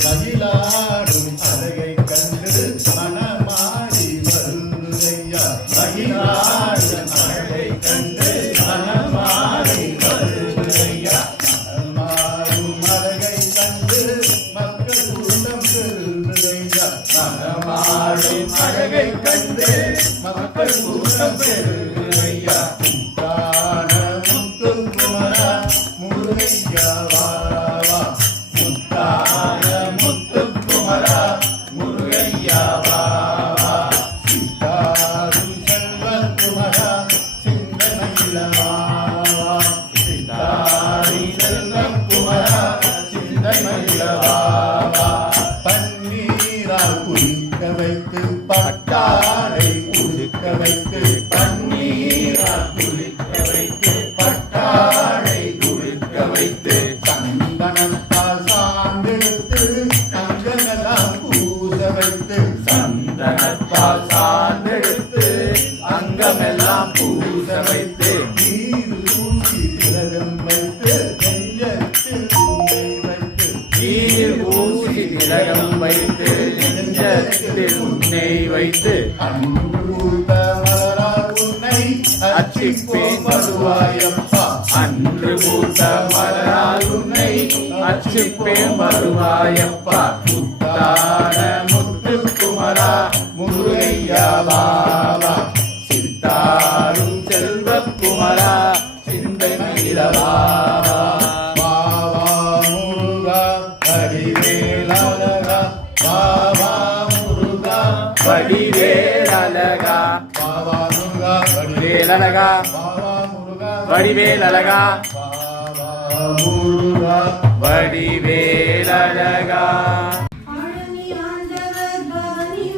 மகிழாடும் அழகை கண்டு மனமாடி வருதையா மகிழாடும் அழகை கண்டு மனமாடி வருதையா மனமாடும் அழகை கண்டு மக்கள் உள்ளம் பெறுதையா மனமாடும் அழகை கண்டு மக்கள் உள்ளம் பெறுதையா பன்னீரால் குளிக்க வைத்து பட்டாடை உடுக்க வைத்து பன்னீரால் குளிக்க வைத்து பட்டாடை உடுக்க வைத்து சந்தனத்தால் சார்ந்தெடுத்து அங்கமெல்லாம் பூச வைத்து சந்தனத்தால் சார்ந்தெடுத்து அங்கமெல்லாம் பூச வைத்து நீர் ஊசி திலகம் வைத்து நெஞ்சத்தில் உன்னை வைத்து நீர் ஊசி திலகம் வைத்து நெஞ்சத்தில் உன்னை வைத்து அன்பு பூத்த மலரால் உன்னை அர்ச்சிப்பேன் வருவாயப்பா அன்று பூத்த மலரால் உன்னை அர்ச்சிப்பேன் வருவாயப்பா முத்தான முத்துக்குமரா முருகையா பாபா சித்தாரும் செல்வக்குமரா சிந்தை மகிழ பாபா பாபா முருகா வடிவேலழகா பாபா முருகா வடிவேலழகா பாபா முருகா வடிவேலழகா பாபா முருகா வடிவேலழகா பாபா முருகா வடிவேலழகா